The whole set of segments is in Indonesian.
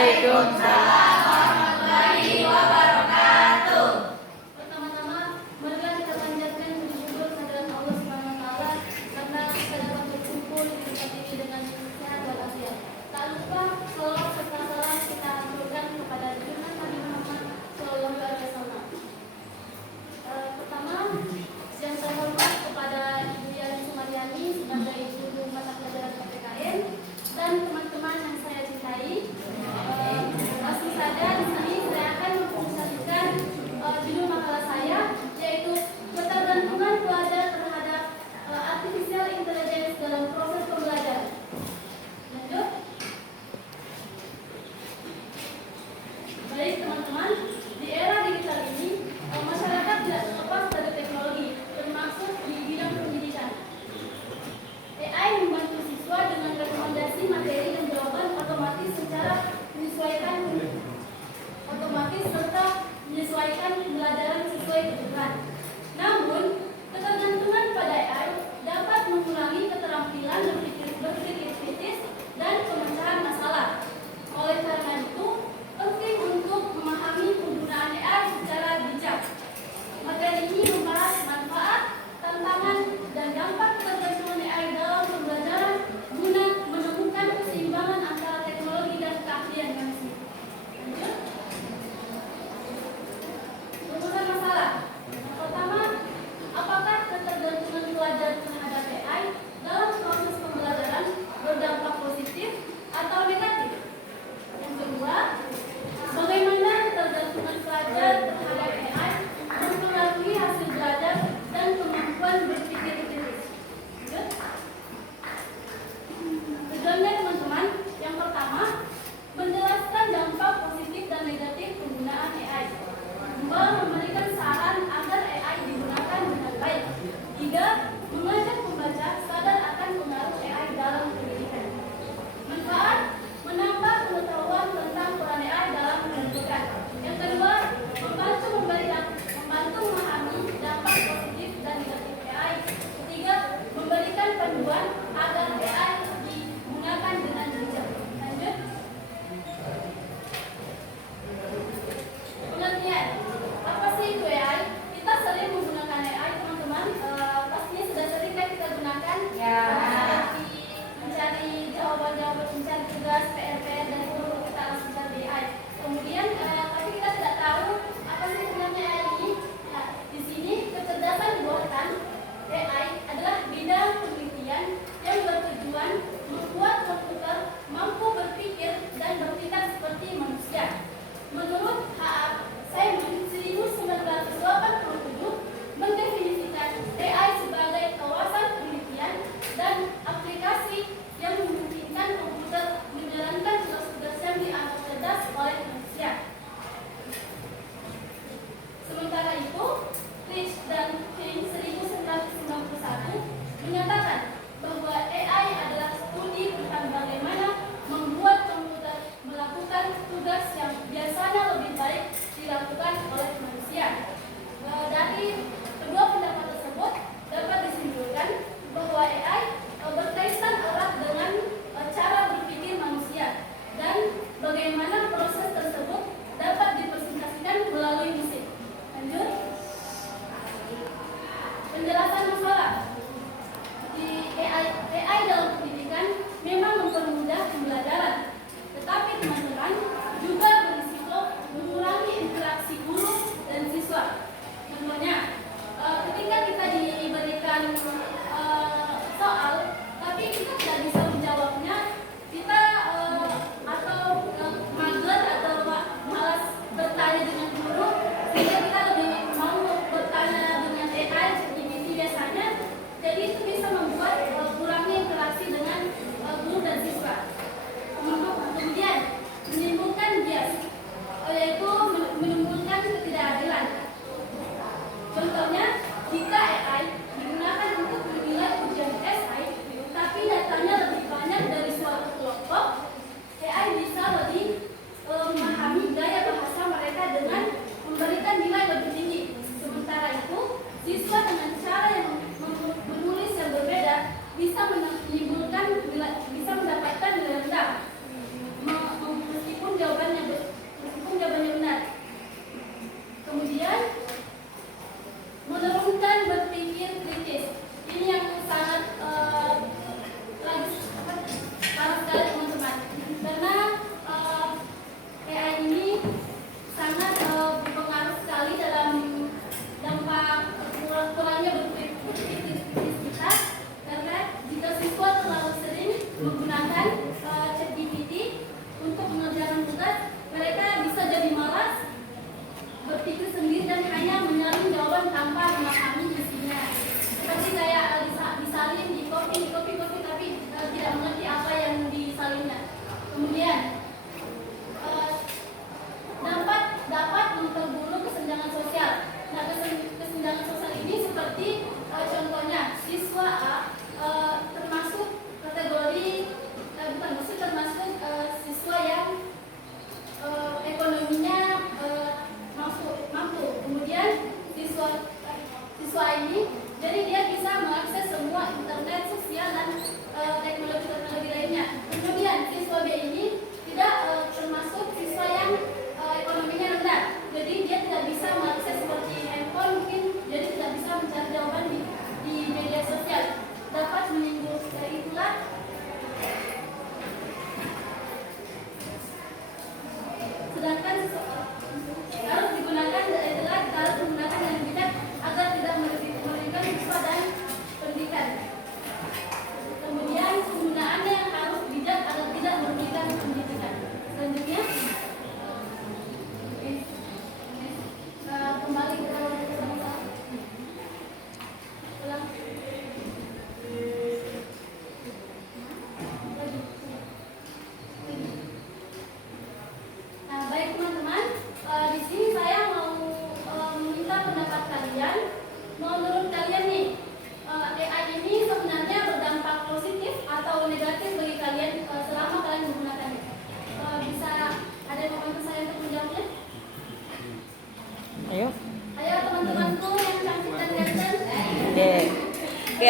Waalaikumsalam warahmatullahi wabarakatuh. Pertama-tama, marilah kita panjatkan puji syukur kehadirat Allah Subhanahu wa taala karena kita dapat berkumpul di tempat ini dengan sehat walafiat. Tak lupa salawat serta salam kita aturkan kepada junjungan Nabi Muhammad sallallahu alaihi wasallam. Pertama, yang terhormat kepada Ibu Yani Sumaryani sebagai guru mata pelajaran PPKN dan teman-teman yang saya cintai.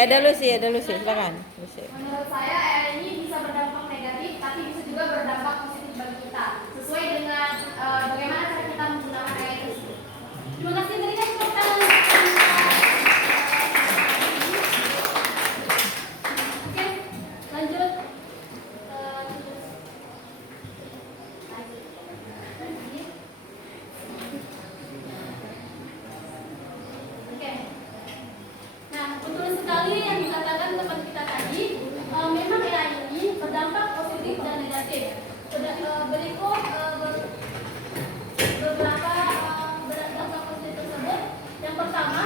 ada Lucy, silakan. Lucy. Menurut saya AI ini bisa berdampak negatif, tapi bisa juga berdampak positif bagi kita, sesuai dengan bagaimana cara kita menggunakan AI tersebut. Terima kasih, berikan tepuk tangan. Oke, lanjut. Oke. Nah, betul sekali yang dikatakan teman kita tadi. Memang AI ini berdampak positif dan negatif. Berikut beberapa berdampak positif tersebut. Yang pertama,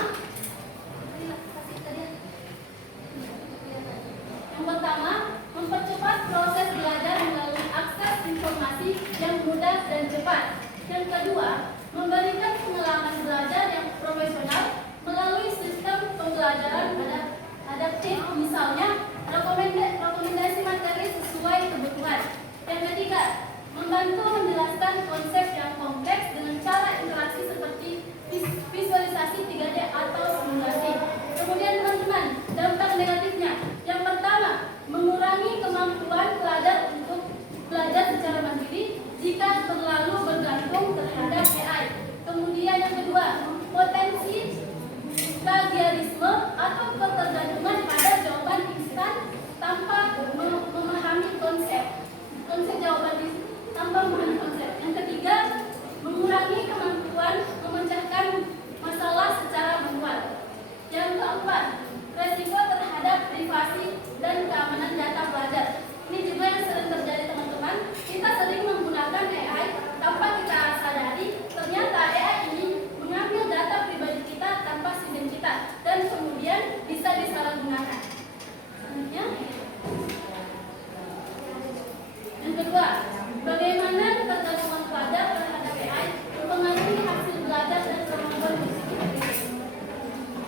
mempercepat proses belajar melalui akses informasi yang mudah dan cepat. Yang kedua, memberikan pengalaman belajar yang profesional melalui sistem pembelajaran adaptif, misalnya rekomendasi materi sesuai kebutuhan. Yang ketiga, membantu menjelaskan konsep yang kompleks dengan cara interaksi seperti visualisasi 3D atau simulasi. Kemudian teman-teman, dampak negatifnya. Yang pertama, mengurangi kemampuan pelajar untuk belajar secara mandiri jika terlalu bergantung terhadap AI. Kemudian yang kedua, potensi plagiarisme atau ketergantungan pada jawaban instan tanpa memahami konsep jawaban tanpa memahami konsep. Yang ketiga, mengurangi kemampuan memecahkan masalah secara manual. Yang keempat, resiko terhadap privasi dan keamanan data pelajar. Ini juga yang sering terjadi, teman-teman. Kita sering menggunakan AI tanpa kita sadari, ternyata AI ini mengambil data pribadi kita tanpa izin kita dan kemudian bisa disalahgunakan. Yang kedua, bagaimana ketergantungan pelajar terhadap AI mempengaruhi hasil belajar dan kemampuan berpikir kritis.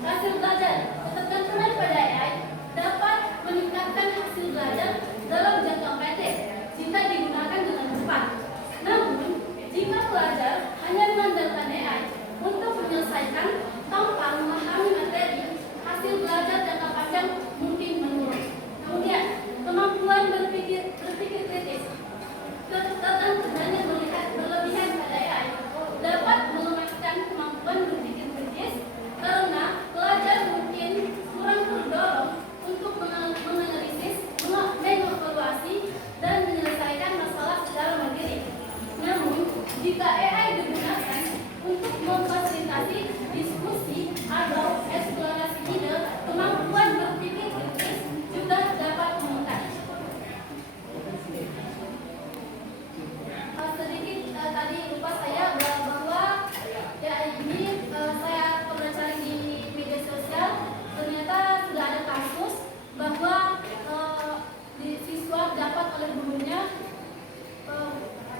Hasil belajar, ketergantungan pada AI dapat meningkatkan hasil belajar dalam jangka pendek jika digunakan dengan tepat. Namun, jika pelajar hanya mengandalkan AI untuk menyelesaikan tanpa memahami materi, hasil belajar jangka panjang mungkin menurun. Kemudian, kemampuan berpikir kritis. Ketergantungan yang berlebihan pada AI dapat melemahkan kemampuan berpikir kritis karena pelajar mungkin kurang terdorong untuk menganalisis, mengevaluasi, dan menyelesaikan masalah secara mandiri. Namun, jika AI digunakan untuk memfasilitasi diskusi atau eksplorasi ide, kemampuan berpikir kritis juga dapat meningkat. Sedikit tadi lupa saya bahwa AI ini saya pernah cari di media sosial, ternyata sudah ada kasus bahwa siswa dapat oleh gurunya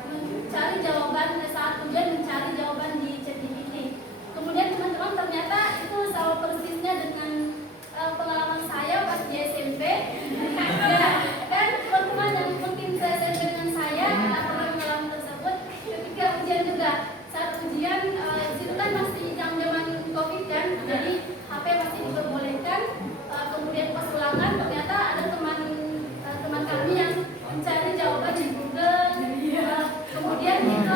mencari jawaban saat ujian, mencari jawaban di ChatGPT. Kemudian teman-teman, ternyata itu sama persisnya dengan pengalaman saya pas di SMP. Ya, dan teman-teman yang mungkin SMP dengan saya pernah mengalami tersebut ketika ujian juga. Saat ujian itu kan masih zaman COVID kan, jadi HP masih diperbolehkan. Kemudian pas ulangan ternyata ada teman kami yang mencari jawaban di Google. Kemudian itu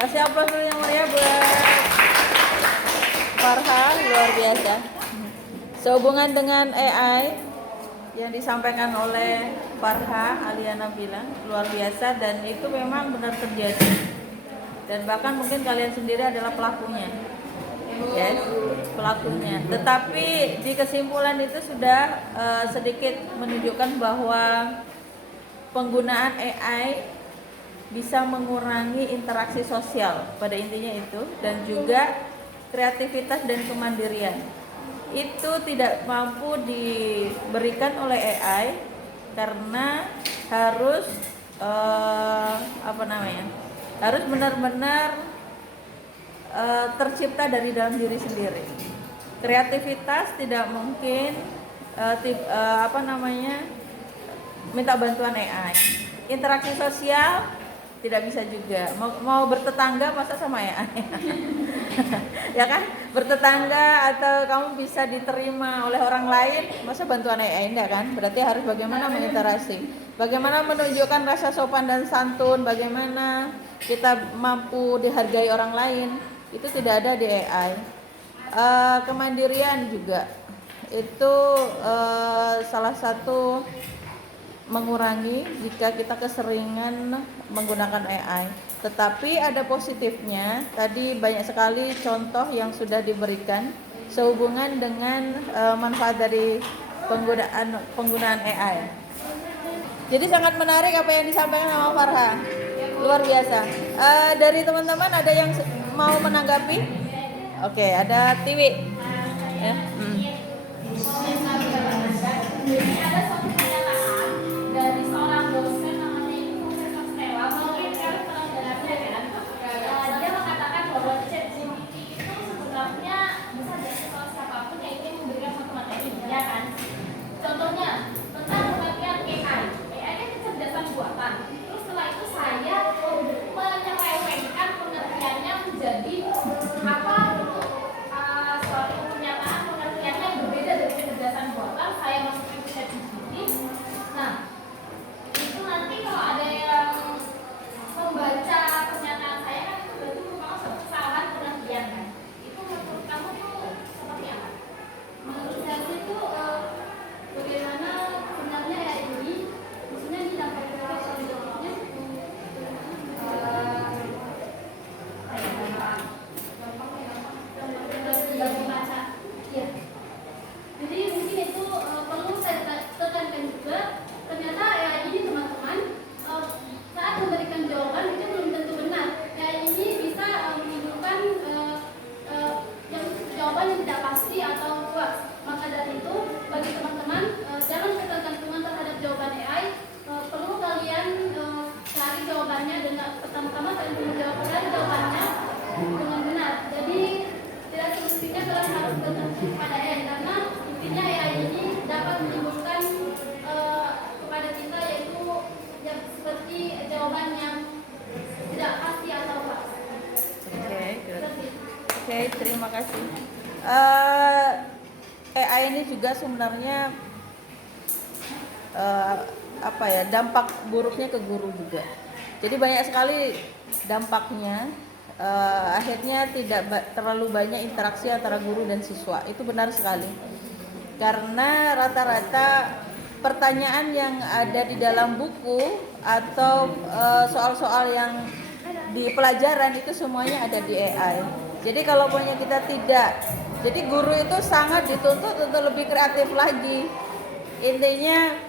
Kasih aplaus dulu yang meriah buat Farha, luar biasa. Sehubungan dengan AI yang disampaikan oleh Farha Aliana bilang luar biasa, dan itu memang benar terjadi. Dan bahkan mungkin kalian sendiri adalah pelakunya. Yes, pelakunya. Tetapi di kesimpulan itu sudah sedikit menunjukkan bahwa penggunaan AI bisa mengurangi interaksi sosial, pada intinya itu, dan juga kreativitas dan kemandirian. Itu tidak mampu diberikan oleh AI karena harus harus benar-benar tercipta dari dalam diri sendiri. Kreativitas tidak mungkin minta bantuan AI. Interaksi sosial tidak bisa juga. Mau bertetangga masa sama AI? Ya kan? Bertetangga atau kamu bisa diterima oleh orang lain, masa bantuan AI enggak kan? Berarti harus bagaimana menginteraksi, bagaimana menunjukkan rasa sopan dan santun, bagaimana kita mampu dihargai orang lain, itu tidak ada di AI. Kemandirian juga itu salah satu mengurangi jika kita keseringan menggunakan AI. Tetapi ada positifnya. Tadi banyak sekali contoh yang sudah diberikan sehubungan dengan manfaat dari penggunaan AI. Jadi sangat menarik apa yang disampaikan sama Farha. Luar biasa. Dari teman-teman ada yang mau menanggapi? Oke, ada Tiwi. Ya. Ada suatu pernyataan dari seorang dosen namanya itu Profesor Stella, mungkin kalian pernah dengarnya kan? Dia mengatakan bahwa ChatGPT itu sebenarnya bisa jadi soal siapapun yang ingin memberikan suatu materi, ya kan? Contohnya tentang pengertian AI. AI kan kecerdasan buatan. Terus setelah itu saya menyelewengkan pengertiannya menjadi apa? Suatu pernyataan pengertiannya berbeda dari kecerdasan buatan. Saya masukin ke ChatGPT. Nah, itu nanti kalau ada yang membaca pernyataan saya kan itu berarti merupakan suatu kesalahan pengertian kan. Itu menurut kamu tuh seperti apa? Menurut saya itu bagaimana sebenarnya ya ini, maksudnya ini dapat positifnya baca. Ya. Jadi mungkin itu perlu saya tekankan juga, ternyata ya ini teman-teman saat memberikan jawaban itu belum tentu benar. Ya ini bisa menimbulkan yang jawaban yang tidak pasti atau puas. Maka dari itu bagi teman-teman jangan ketergantungan terhadap jawaban AI. Perlu kalian cari jawabannya dengan pertama-tama kalian menjawab jawabannya dengan benar. Jadi tidak semestinya kalian harus bergantung pada AI, karena intinya AI ini dapat menimbulkan kepada kita yaitu yang seperti jawaban yang tidak pasti atau pas. Oke, terima kasih. AI ini juga sebenarnya dampak buruknya ke guru juga. Jadi banyak sekali dampaknya. Akhirnya tidak terlalu banyak interaksi antara guru dan siswa. Itu benar sekali. Karena rata-rata pertanyaan yang ada di dalam buku atau soal-soal yang di pelajaran itu semuanya ada di AI. Jadi kalau punya kita tidak, jadi guru itu sangat dituntut untuk lebih kreatif lagi. Intinya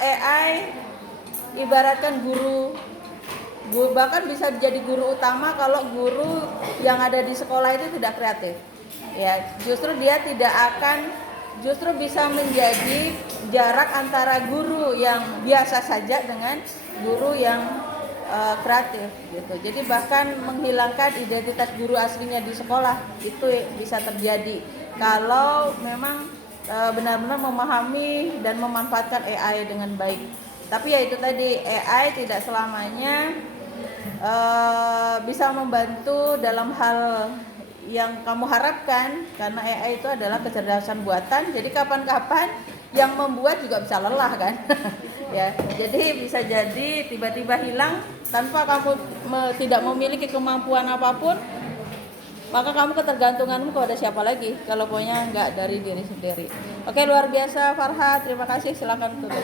AI ibaratkan guru bahkan bisa jadi guru utama kalau guru yang ada di sekolah itu tidak kreatif. Ya, justru dia tidak akan, justru bisa menjadi jarak antara guru yang biasa saja dengan guru yang kreatif gitu. Jadi bahkan menghilangkan identitas guru aslinya di sekolah itu bisa terjadi kalau memang benar-benar memahami dan memanfaatkan AI dengan baik. Tapi ya itu tadi, AI tidak selamanya bisa membantu dalam hal yang kamu harapkan, karena AI itu adalah kecerdasan buatan. Jadi kapan-kapan yang membuat juga bisa lelah kan. Ya, jadi bisa jadi tiba-tiba hilang tanpa kamu tidak memiliki kemampuan apapun, maka kamu ketergantunganmu kepada siapa lagi kalau pokoknya nggak dari diri sendiri. Oke, luar biasa Farha, terima kasih, silakan tutup.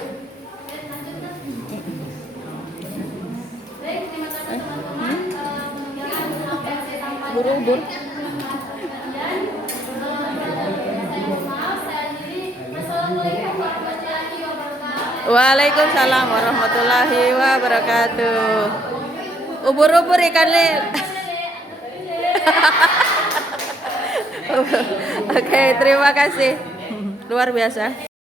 Baik, terima kasih teman-teman. Mudah-mudahan apa yang saya sampaikan Buru-buru. dan saya mohon maaf, saya akhiri. Wassalamualaikum warahmatullahi wabarakatuh. Waalaikumsalam warahmatullahi wabarakatuh. Ubur-ubur ikan lele. Oke, terima kasih. Luar biasa.